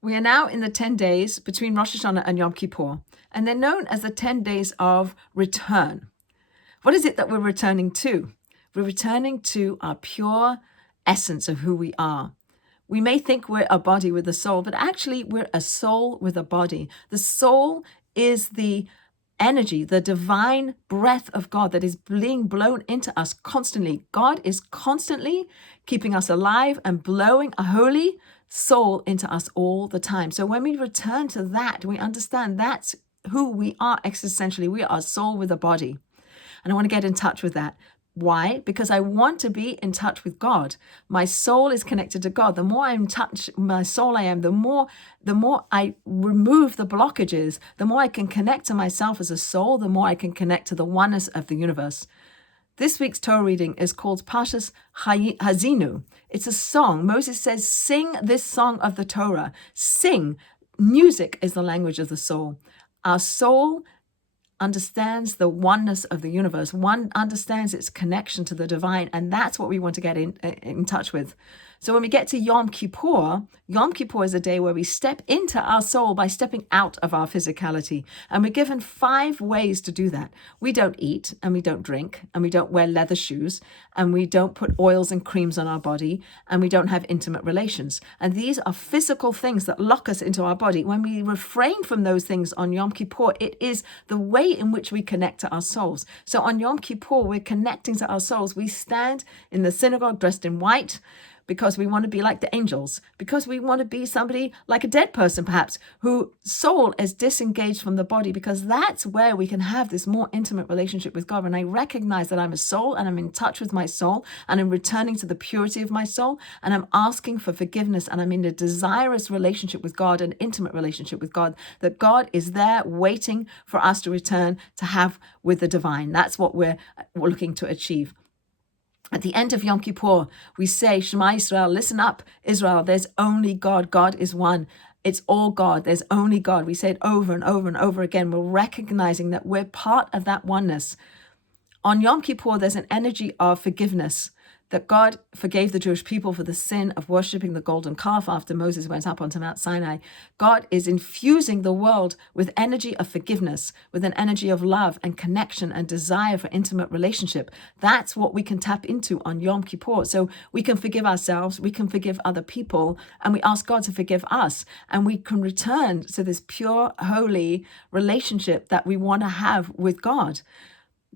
We are now in the 10 days between Rosh Hashanah and Yom Kippur, and they're known as the 10 days of return. What is it that we're returning to? We're returning to our pure essence of who we are. We may think we're a body with a soul, but actually we're a soul with a body. The soul is the energy, the divine breath of God that is being blown into us constantly. God is constantly keeping us alive and blowing a holy soul into us all the time. So when we return to that, we understand that's who we are existentially. We are a soul with a body. And I want to get in touch with that. Why? Because I want to be in touch with God. My soul is connected to God. The more I'm in touch, my soul I am, the more I remove the blockages, the more I can connect to myself as a soul, the more I can connect to the oneness of the universe. This week's Torah reading is called Parshat Haazinu. It's a song. Moses says, sing this song of the Torah. Sing. Music is the language of the soul. Our soul understands the oneness of the universe. One understands its connection to the divine, and that's what we want to get in touch with. So when we get to Yom Kippur is a day where we step into our soul by stepping out of our physicality. And we're given 5 ways to do that. We don't eat, and we don't drink, and we don't wear leather shoes, and we don't put oils and creams on our body, and we don't have intimate relations. And these are physical things that lock us into our body. When we refrain from those things on Yom Kippur, it is the way in which we connect to our souls. So on Yom Kippur, we're connecting to our souls. We stand in the synagogue dressed in white, because we want to be like the angels, because we want to be somebody like a dead person, perhaps, whose soul is disengaged from the body, because that's where we can have this more intimate relationship with God. When I recognize that I'm a soul and I'm in touch with my soul and I'm returning to the purity of my soul and I'm asking for forgiveness and I'm in a desirous relationship with God, an intimate relationship with God, that God is there waiting for us to return to have with the divine. That's what we're looking to achieve. At the end of Yom Kippur, we say, Shema Yisrael, listen up, Israel, there's only God. God is one. It's all God. There's only God. We say it over and over and over again. We're recognizing that we're part of that oneness. On Yom Kippur, there's an energy of forgiveness, that God forgave the Jewish people for the sin of worshiping the golden calf after Moses went up onto Mount Sinai. God is infusing the world with energy of forgiveness, with an energy of love and connection and desire for intimate relationship. That's what we can tap into on Yom Kippur. So we can forgive ourselves, we can forgive other people, and we ask God to forgive us. And we can return to this pure, holy relationship that we want to have with God.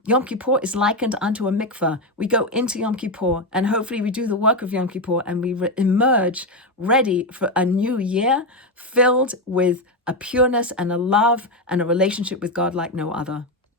Yom Kippur is likened unto a mikveh. We go into Yom Kippur and hopefully we do the work of Yom Kippur and we emerge ready for a new year filled with a pureness and a love and a relationship with God like no other.